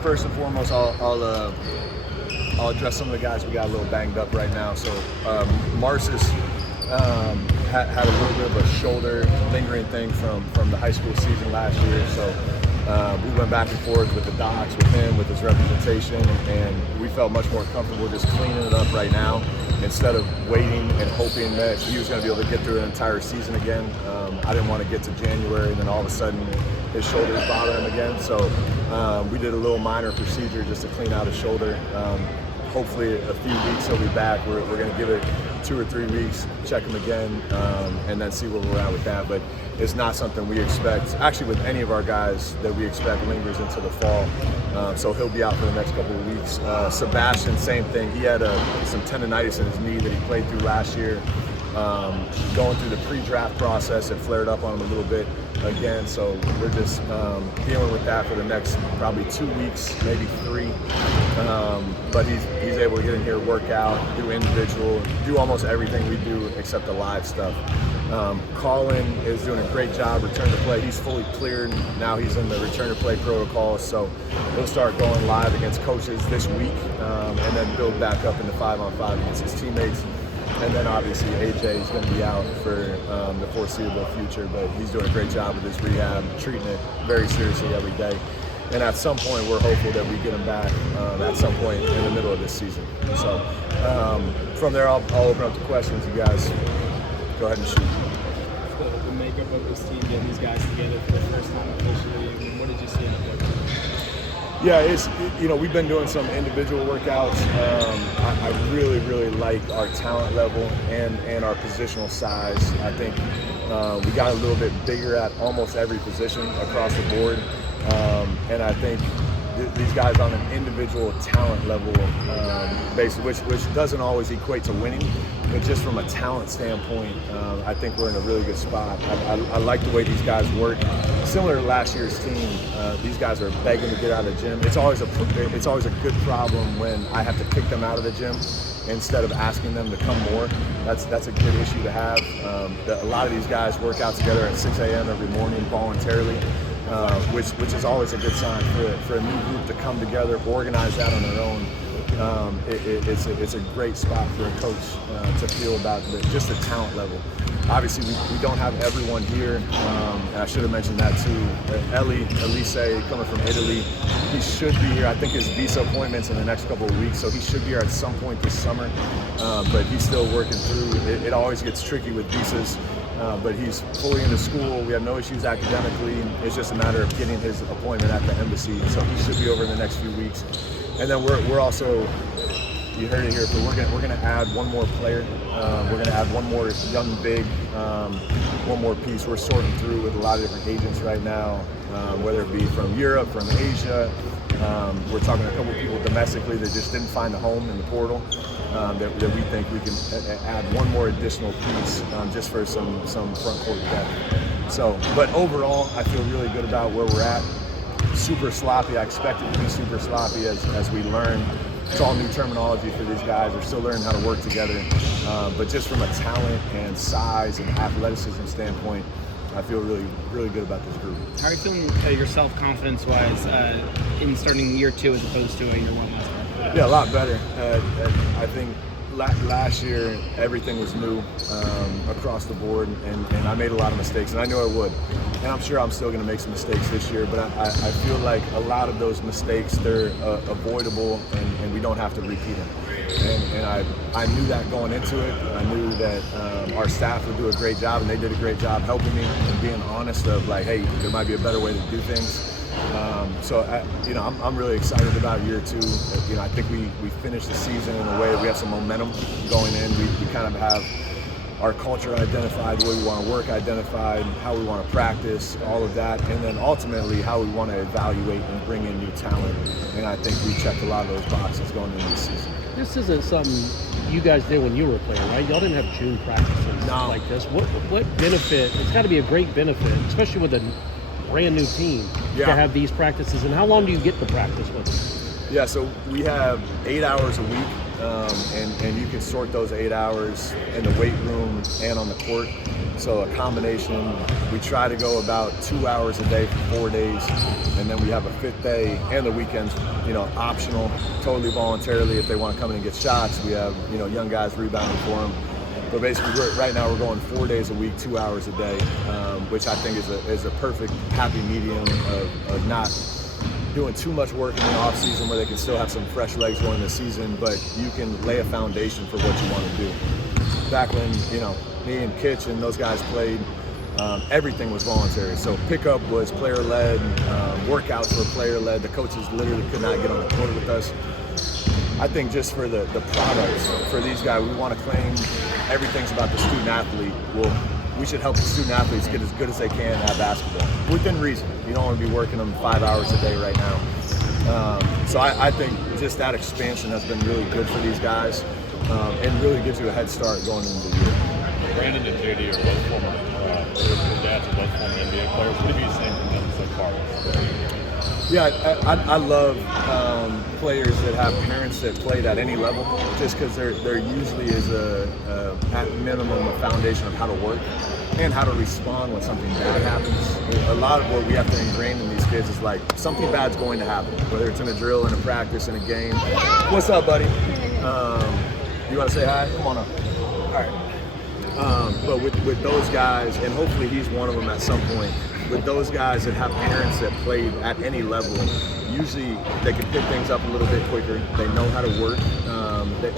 first and foremost, I'll address some of the guys we got a little banged up right now. So Marcis had a little bit of a shoulder lingering thing from the high school season last year. So we went back and forth with the docs, with him, with his representation, and we felt much more comfortable just cleaning it up right now instead of waiting and hoping that he was going to be able to get through an entire season again. I didn't want to get to January and then all of a sudden his shoulders bother him again. So we did a little minor procedure just to clean out his shoulder. Hopefully a few weeks he'll be back. We're going to give it 2 or 3 weeks, check him again, and then see where we're at with that. But it's not something we expect, actually with any of our guys, that we expect lingers into the fall. So he'll be out for the next couple of weeks. Sebastian, same thing. He had some tendonitis in his knee that he played through last year. Going through the pre-draft process, it flared up on him a little bit again, so we're just dealing with that for the next probably 2 weeks, maybe 3. But he's able to get in here, work out, do individual, do almost everything we do except the live stuff. Colin is doing a great job return to play. He's fully cleared. Now he's in the return to play protocol, so he'll start going live against coaches this week, and then build back up into 5-on-5 against his teammates. And then obviously AJ is going to be out for the foreseeable future, but he's doing a great job with his rehab, treating it very seriously every day. And at some point, we're hopeful that we get him back at some point in the middle of this season. So from there, I'll open up to questions. You guys go ahead and shoot. The makeup of this team, getting these guys together for the first time officially, what did you see in the book? Yeah, we've been doing some individual workouts. I really like our talent level and our positional size. I think we got a little bit bigger at almost every position across the board. And I think these guys on an individual talent level basis, which doesn't always equate to winning, but just from a talent standpoint, I think we're in a really good spot. I like the way these guys work. Similar to last year's team, these guys are begging to get out of the gym. It's always a good problem when I have to kick them out of the gym instead of asking them to come more. That's a good issue to have. A lot of these guys work out together at 6 a.m. every morning voluntarily. Which is always a good sign for a new group to come together, organize that on their own. It's a great spot for a coach to feel about just the talent level. Obviously, we don't have everyone here, and I should have mentioned that too. Elise, coming from Italy, he should be here. I think his visa appointment's in the next couple of weeks, so he should be here at some point this summer, but he's still working through. It always gets tricky with visas. But he's fully into school. We have no issues academically. It's just a matter of getting his appointment at the embassy. So he should be over in the next few weeks. And then we're also, you heard it here, but we're gonna add one more player. We're gonna add one more young big, one more piece. We're sorting through with a lot of different agents right now, whether it be from Europe, from Asia. We're talking to a couple of people domestically that just didn't find a home in the portal. That we think we can add one more additional piece just for some front court depth. So, but overall, I feel really good about where we're at. Super sloppy. I expect it to be super sloppy as we learn. It's all new terminology for these guys. They're still learning how to work together. But just from a talent and size and athleticism standpoint, I feel really good about this group. How are you feeling yourself confidence-wise in starting year 2 as opposed to year 1 last year? Yeah, a lot better. I think last year everything was new across the board, and I made a lot of mistakes, and I knew I would. And I'm sure I'm still going to make some mistakes this year, but I feel like a lot of those mistakes, they're avoidable, and we don't have to repeat them. And I knew that going into it. I knew that our staff would do a great job, and they did a great job helping me and being honest of like, hey, there might be a better way to do things. So I'm really excited about year 2. I think we finished the season in a way that we have some momentum going in. We kind of have our culture identified, the way we want to work identified, how we want to practice, all of that, and then ultimately how we want to evaluate and bring in new talent. And I think we checked a lot of those boxes going into this season. This isn't something you guys did when you were playing, right? Y'all didn't have June practices like this. What benefit? It's got to be a great benefit, especially with a brand new team, to have these practices. And how long do you get to practice with them? Yeah, so we have 8 hours a week, and you can sort those 8 hours in the weight room and on the court. So a combination, we try to go about 2 hours a day for 4 days, and then we have a 5th day and the weekends, optional, totally voluntarily. If they want to come in and get shots, we have, young guys rebounding for them. But basically, right now we're going 4 days a week, 2 hours a day, which I think is a perfect happy medium of not doing too much work in the off season where they can still have some fresh legs going in the season, but you can lay a foundation for what you want to do. Back when, me and Kitch and those guys played, everything was voluntary. So pickup was player-led, workouts were player-led. The coaches literally could not get on the court with us. I think just for the products, for these guys, we want to claim everything's about the student athlete. Well, we should help the student athletes get as good as they can at basketball, within reason. You don't want to be working them 5 hours a day right now. So I think just that expansion has been really good for these guys, and really gives you a head start going into the year. Brandon and JD are both former, their dads are both former NBA players. What have you seen from them so far? Yeah, I love players that have parents that played at any level, just because there usually is at minimum a foundation of how to work and how to respond when something bad happens. A lot of what we have to ingrain in these kids is like something bad's going to happen, whether it's in a drill, in a practice, in a game. What's up, buddy? You want to say hi? Come on up. All right. But with those guys, and hopefully he's one of them at some point, with those guys that have parents that played at any level, usually they can pick things up a little bit quicker. They know how to work.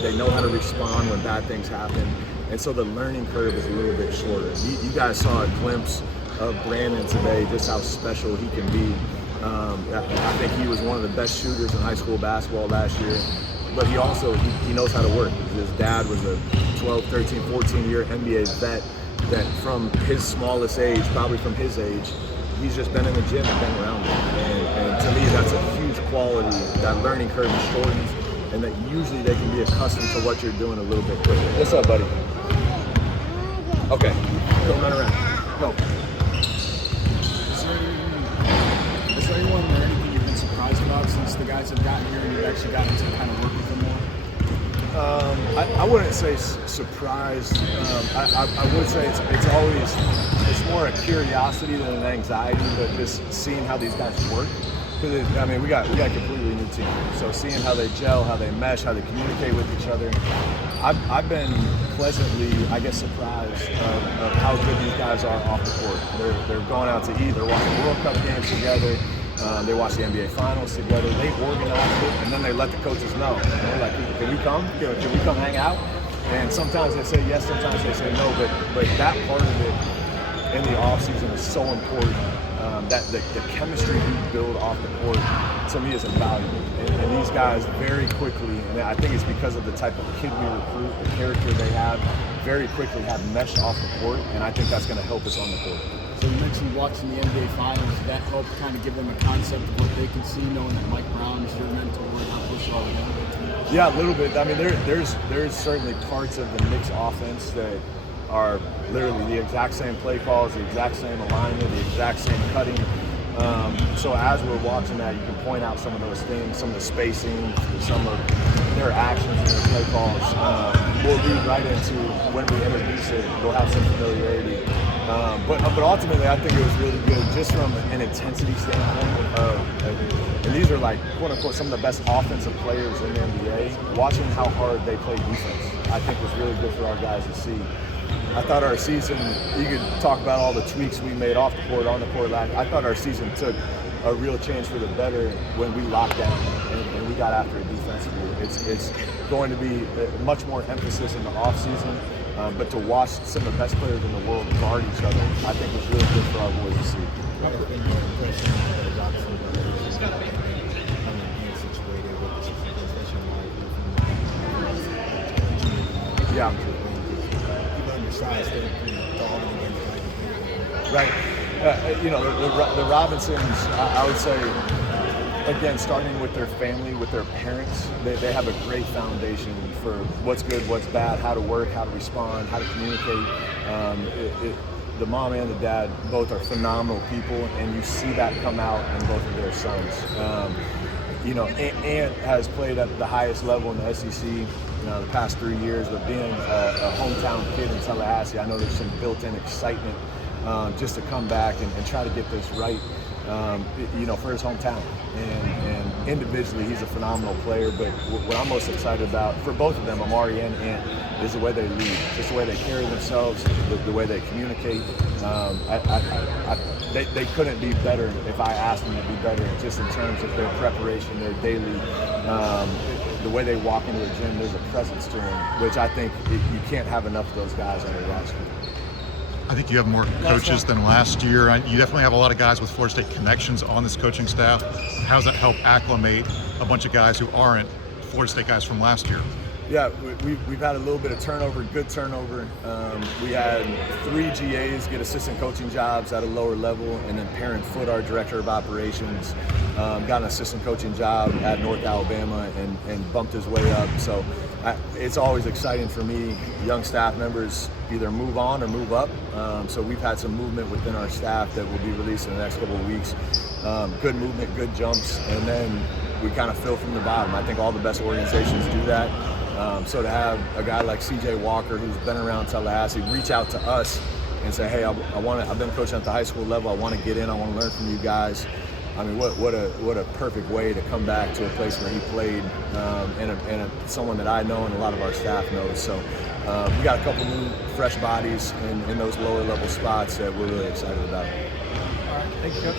They know how to respond when bad things happen. And so the learning curve is a little bit shorter. You guys saw a glimpse of Brandon today, just how special he can be. I think he was one of the best shooters in high school basketball last year. But he also, he knows how to work. His dad was a 12, 13, 14-year NBA vet that from his smallest age, probably from his age, he's just been in the gym and been around it. And to me, that's a huge quality. That learning curve is shortened, and that usually they can be accustomed to what you're doing a little bit quicker. What's up, buddy? Okay, go run around. Go. Is there anyone or anything you've been surprised about since the guys have gotten here and you've actually gotten to kind of work with them more? I wouldn't say surprised. I would say it's more a curiosity than an anxiety, but just seeing how these guys work. Because we got a completely new team. So seeing how they gel, how they mesh, how they communicate with each other. I've been pleasantly, surprised of how good these guys are off the court. They're going out to eat. They're watching World Cup games together. They watch the NBA Finals together. They organize it, and then they let the coaches know. They're like, "Can we come? Can we come hang out?" And sometimes they say yes, sometimes they say no. But that part of it in the off season is so important. That the chemistry you build off the court, to me, is invaluable. And these guys very quickly, and I think it's because of the type of kid we recruit, the character they have, very quickly have meshed off the court, and I think that's going to help us on the court. So you mentioned watching the NBA Finals. Did that help kind of give them a concept of what they can see, knowing that Mike Brown is your mentor and how close you are with him? Yeah, a little bit. There's certainly parts of the Knicks offense that are literally the exact same play calls, the exact same alignment, the exact same cutting. So as we're watching that, you can point out some of those things, some of the spacing, some of their actions and their play calls. We'll read right into when we introduce it. We'll have some familiarity. But ultimately, I think it was really good just from an intensity standpoint. And these are like, quote unquote, some of the best offensive players in the NBA. Watching how hard they play defense, I think was really good for our guys to see. I thought our season, you could talk about all the tweaks we made off the court, on the court. I thought our season took a real change for the better when we locked down and we got after it defensively. It's going to be much more emphasis in the off season, but to watch some of the best players in the world guard each other, I think was really good for our boys to see. What has been your impression of the Robinson brothers coming in situated with the situation like Yeah. Right. The Robinsons, I would say, again, starting with their family, with their parents, they have a great foundation for what's good, what's bad, how to work, how to respond, how to communicate. The mom and the dad both are phenomenal people, and you see that come out in both of their sons. Ant has played at the highest level in the SEC, the past 3 years. But being a hometown kid in Tallahassee, I know there's some built-in excitement just to come back and try to get this right, for his hometown. And individually, he's a phenomenal player. But what I'm most excited about for both of them, Amari and Ant, is the way they lead, just the way they carry themselves, the way they communicate. They couldn't be better if I asked them to be better, just in terms of their preparation, their daily, the way they walk into a gym. There's a presence to them, which I think you can't have enough of those guys on your roster. I think you have more coaches than last year. You definitely have a lot of guys with Florida State connections on this coaching staff. How does that help acclimate a bunch of guys who aren't Florida State guys from last year? Yeah, we've had a little bit of turnover, good turnover. We had 3 GAs get assistant coaching jobs at a lower level, and then Perrin Foote, our director of operations, got an assistant coaching job at North Alabama and bumped his way up. So it's always exciting for me. Young staff members either move on or move up. So we've had some movement within our staff that will be released in the next couple of weeks. Good movement, good jumps, and then we kind of fill from the bottom. I think all the best organizations do that. So to have a guy like CJ Walker, who's been around Tallahassee, reach out to us and say, hey, I've been coaching at the high school level. I want to get in. I want to learn from you guys. I mean, what a perfect way to come back to a place where he played, and someone that I know and a lot of our staff knows. So we got a couple new fresh bodies in those lower level spots that we're really excited about. All right. Thanks, Coach.